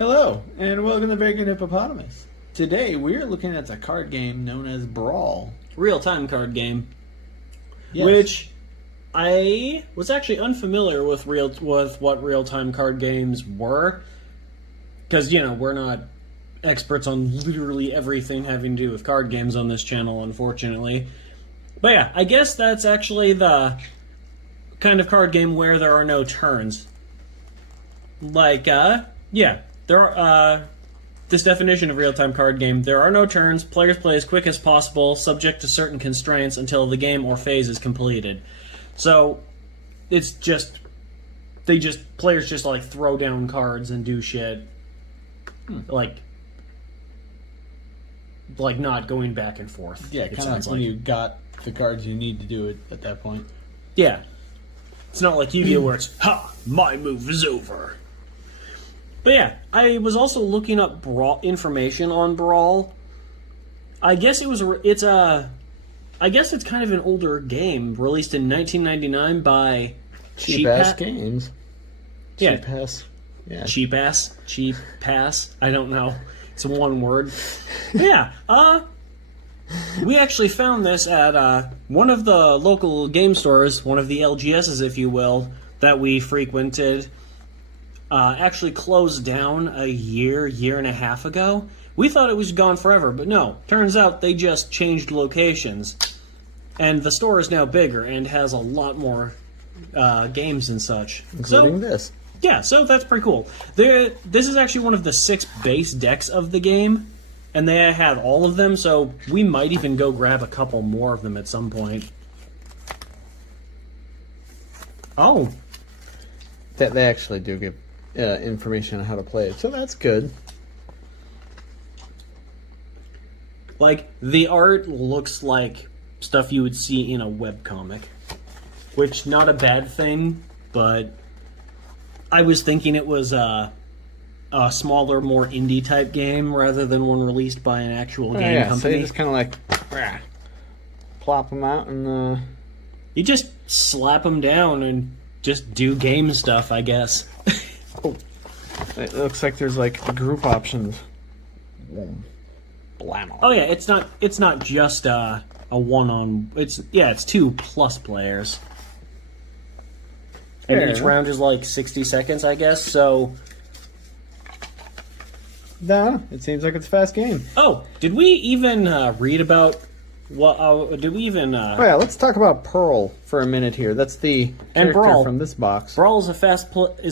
Hello, and welcome to Vagrant Hippopotamus. Today, we're looking at the card game known as Brawl. Real-time card game. Yes. Which I was actually unfamiliar with what real-time card games were. Because, we're not experts on literally everything having to do with card games on this channel, unfortunately. But yeah, I guess that's actually the kind of card game where there are no turns. This definition of real-time card game: there are no turns, players play as quick as possible, subject to certain constraints until the game or phase is completed. So, it's just, players just like throw down cards and do shit. Like not going back and forth. Yeah, kind of like when you got the cards you need to do it at that point. Yeah. It's not like Yu-Gi-Oh! Where it's, ha! My move is over. But yeah, I was also looking up information on Brawl. I guess it's kind of an older game, released in 1999 by Cheap Ass Games. Yeah. Cheap Ass. Yeah. Cheap Pass. I don't know. It's one word. But yeah, we actually found this at one of the local game stores, one of the LGSs, if you will, that we frequented. Actually closed down a year and a half ago. We thought it was gone forever, but no. Turns out they just changed locations. And the store is now bigger and has a lot more games and such. Including this. Yeah, so that's pretty cool. This is actually one of the 6 base decks of the game, and they had all of them, so we might even go grab a couple more of them at some point. Oh. That they actually do give information on how to play it, so that's good. Like, the art looks like stuff you would see in a webcomic, which, not a bad thing, but I was thinking it was a smaller, more indie-type game rather than one released by an actual game company. So you just kind of like plop them out and you just slap them down and just do game stuff, I guess. Oh, it looks like there's like group options. Oh yeah, it's not just a one-on. It's 2+ players. And each round is like 60 seconds, I guess. So. No, it seems like it's a fast game. Oh, did we even read about what? Did we even? Oh yeah, let's talk about Pearl for a minute here. That's the character Brawl from this box. Brawl is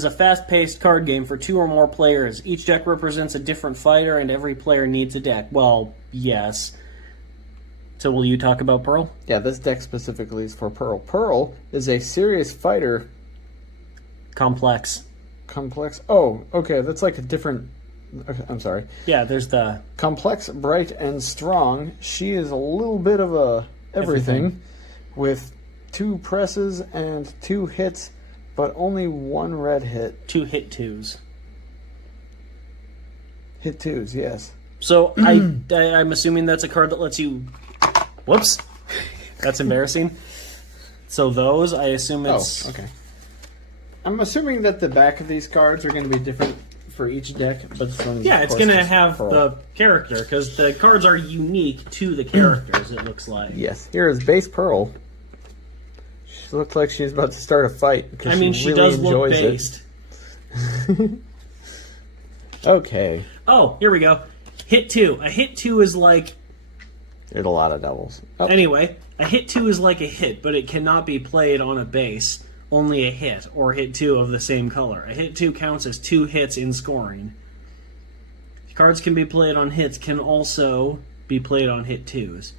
a fast-paced card game for 2 or more players. Each deck represents a different fighter, and every player needs a deck. Well, yes. So will you talk about Pearl? Yeah, this deck specifically is for Pearl. Pearl is a serious fighter. Complex. Oh, okay, that's like a different. I'm sorry. Yeah, there's the complex, bright, and strong. She is a little bit of a everything. With 2 presses and 2 hits, but only 1 red hit. 2 hit 2s. Hit 2s, yes. So I'm assuming that's a card that lets you. Whoops, that's embarrassing. So those, I assume it's. Oh, okay. I'm assuming that the back of these cards are going to be different for each deck, but yeah, it's going to have Pearl. The character, because the cards are unique to the characters, it looks like. Yes. Here is base Pearl. She looks like she's about to start a fight. I mean, she really does look based. Okay. Oh, here we go. Hit 2. A hit 2 is like... There's a lot of doubles. Oh. Anyway, a hit 2 is like a hit, but it cannot be played on a base. Only a hit, or hit 2 of the same color. A hit 2 counts as 2 hits in scoring. Cards can be played on hits, can also be played on hit 2s.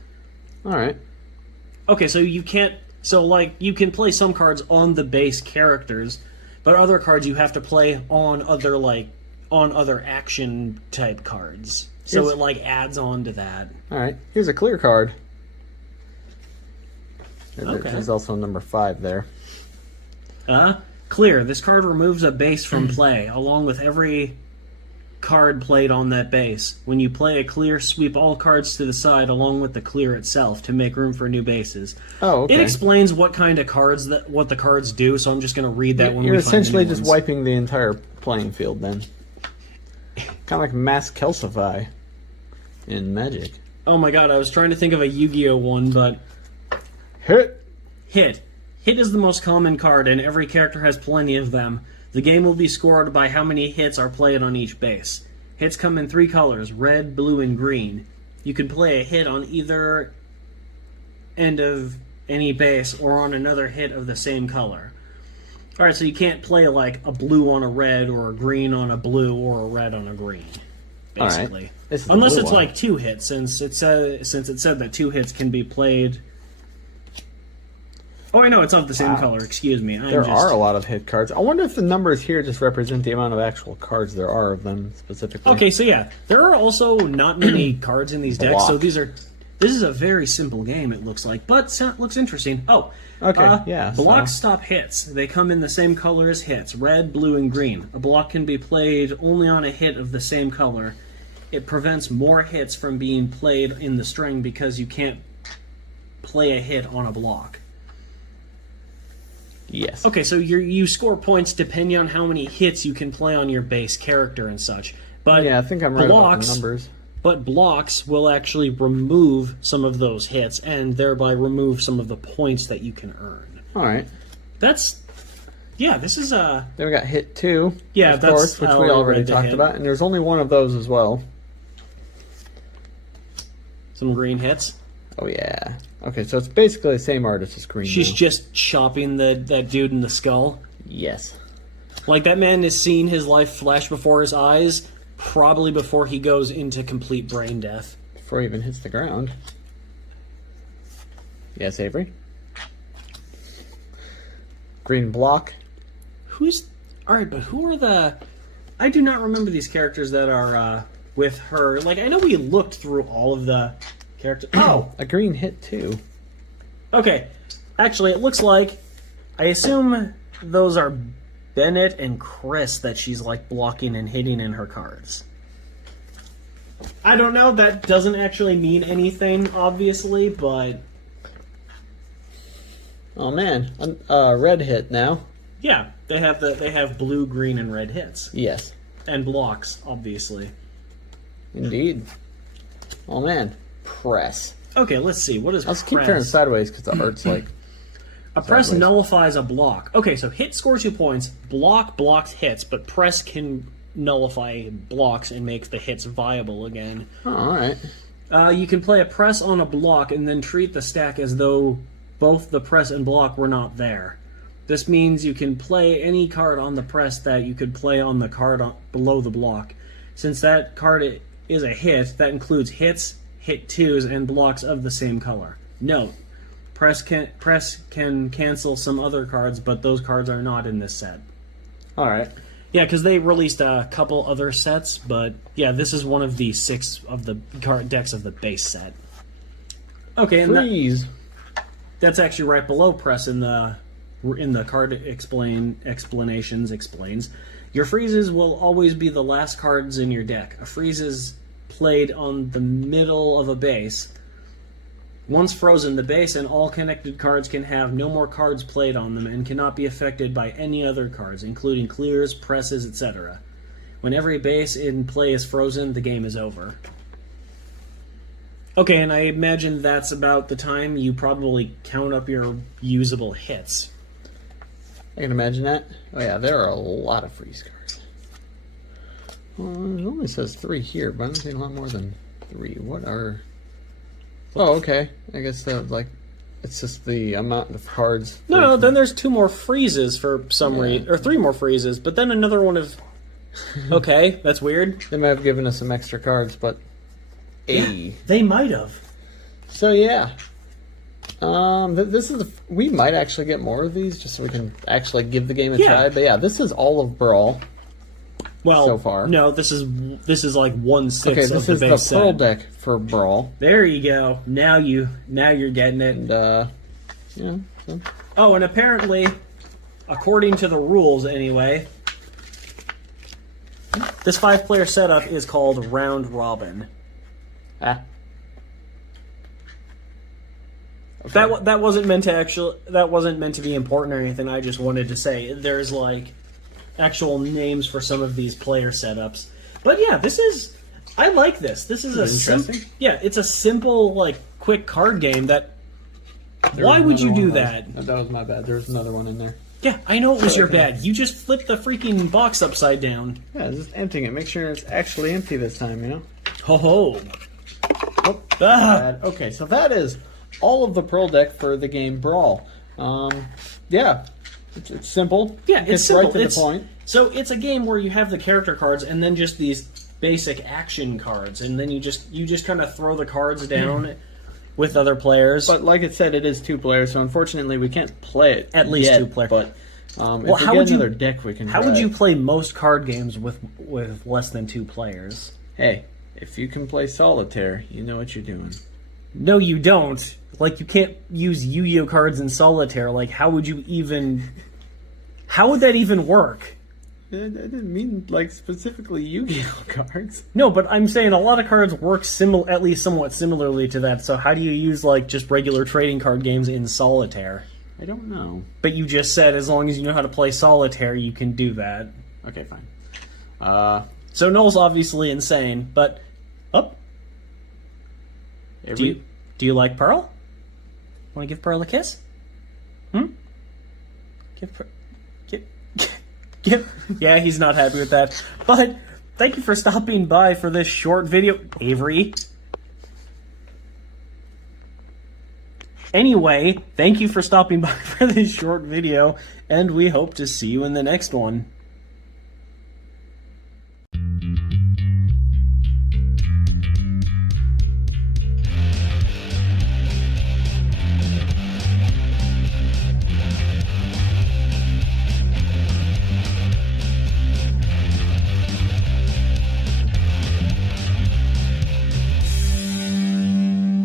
Alright. Okay, so you can't... So, like, you can play some cards on the base characters, but other cards you have to play on other action-type cards. So it, like, adds on to that. Alright, here's a clear card. Okay. There's also number 5 there. Clear. This card removes a base from play, along with every card played on that base. When you play a clear, sweep all cards to the side along with the clear itself to make room for new bases. Oh, okay. It explains what kind of cards what the cards do, so I'm just going to read that when we find You're essentially new just ones. wiping the entire playing field then. Kind of like Mass Calcify in Magic. Oh my god, I was trying to think of a Yu-Gi-Oh one, but... Hit! Hit. Hit is the most common card, and every character has plenty of them. The game will be scored by how many hits are played on each base. Hits come in 3 colors, red, blue, and green. You can play a hit on either end of any base or on another hit of the same color. Alright, so you can't play like a blue on a red or a green on a blue or a red on a green, basically. Right. Unless it's like 2 hits, since it said that 2 hits can be played... Oh, I know, it's not the same color, excuse me. There are a lot of hit cards. I wonder if the numbers here just represent the amount of actual cards there are of them specifically. Okay, so yeah, there are also not many cards in these decks, so this is a very simple game, it looks like, but it looks interesting. Oh, okay, yeah. Blocks stop hits. They come in the same color as hits, red, blue, and green. A block can be played only on a hit of the same color. It prevents more hits from being played in the string because you can't play a hit on a block. Yes. Okay, so you score points depending on how many hits you can play on your base character and such. But yeah, I think I'm right about the numbers. But blocks will actually remove some of those hits and thereby remove some of the points that you can earn. All right. This is a... Then we got hit 2, yeah, of course, which we already talked about, and there's only one of those as well. Some green hits. Oh, yeah. Okay, so it's basically the same artist as green. She's just chopping that dude in the skull. Yes. Like, that man is seeing his life flash before his eyes, probably before he goes into complete brain death. Before he even hits the ground. Yes, Avery? Green block. Alright, but who are the... I do not remember these characters that are with her. Like, I know we looked through all of the characters. Oh! A green hit, too. Okay. Actually, it looks like... I assume those are Bennett and Chris that she's, like, blocking and hitting in her cards. I don't know. That doesn't actually mean anything, obviously, but... Oh, man. Red hit now. Yeah, they have blue, green, and red hits. Yes. And blocks, obviously. Indeed. Oh, man. Press. Okay, let's see. What is Let's press? keep turning sideways because the art's like... A press nullifies a block. Okay, so hit scores 2 points. Block blocks hits, but press can nullify blocks and makes the hits viable again. Oh, alright. You can play a press on a block and then treat the stack as though both the press and block were not there. This means you can play any card on the press that you could play on the card below the block. Since that card is a hit, that includes hits, hit 2s, and blocks of the same color. Note, press can cancel some other cards, but those cards are not in this set. Alright. Yeah, because they released a couple other sets, but yeah, this is one of the 6 of the card decks of the base set. Okay, and Freeze. That's actually right below press in the card explanations explains. Your freezes will always be the last cards in your deck. A freeze is played on the middle of a base. Once frozen, the base and all connected cards can have no more cards played on them and cannot be affected by any other cards, including clears, presses, etc. When every base in play is frozen, the game is over. Okay, and I imagine that's about the time you probably count up your usable hits. I can imagine that. Oh yeah, there are a lot of freeze cards. Well, it only says 3 here, but I'm seeing a lot more than 3. What are... Oh, okay. I guess it's just the amount of cards. No, then there's 2 more freezes for some reason, or 3 more freezes, but then another one of... Okay, that's weird. They might have given us some extra cards, but... Yeah, they might have. So yeah. This is we might actually get more of these just so we can actually give the game a try. But yeah, this is all of Brawl. Well, so far, no, this is like 1/6 okay, of the base this is the set. Pearl deck for Brawl. There you go. Now you're getting it. And yeah. So. Oh, and apparently, according to the rules, anyway, this 5-player setup is called Round Robin. Ah. Okay. That wasn't meant to be important or anything. I just wanted to say there's like actual names for some of these player setups. But yeah, this is. I like this. This is Interesting. Yeah, it's a simple, like, quick card game that. There Why was would you another do one that? That was my bad. There was another one in there. Yeah, I know it was your Okay. bad. You just flipped the freaking box upside down. Yeah, just emptying it. Make sure it's actually empty this time, you know? Ho ho. Oh, Ah. bad. Okay, so that is all of the Pearl deck for the game Brawl. Yeah, it's simple. Yeah, it's simple. right to the point. So it's a game where you have the character cards and then just these basic action cards, and then you just kind of throw the cards down with other players. But like it said, it is 2 players, so unfortunately we can't play it At least yet, 2 players. But Well, if we how get would you- another deck, we can. How try would you it. play most card games with less than 2 players? Hey, if you can play solitaire, you know what you're doing. No, you don't. Like, you can't use Yu-Gi-Oh cards in solitaire. Like, how would you even? How would that even work? I didn't mean like specifically Yu-Gi-Oh cards. No, but I'm saying a lot of cards work at least somewhat similarly to that. So how do you use like just regular trading card games in solitaire? I don't know. But you just said as long as you know how to play solitaire, you can do that. Okay, fine. So Noel's obviously insane, but do you like Pearl? Want to give Pearl a kiss? Give. Yeah, he's not happy with that. But thank you for stopping by for this short video, Avery. Anyway, thank you for stopping by for this short video, and we hope to see you in the next one.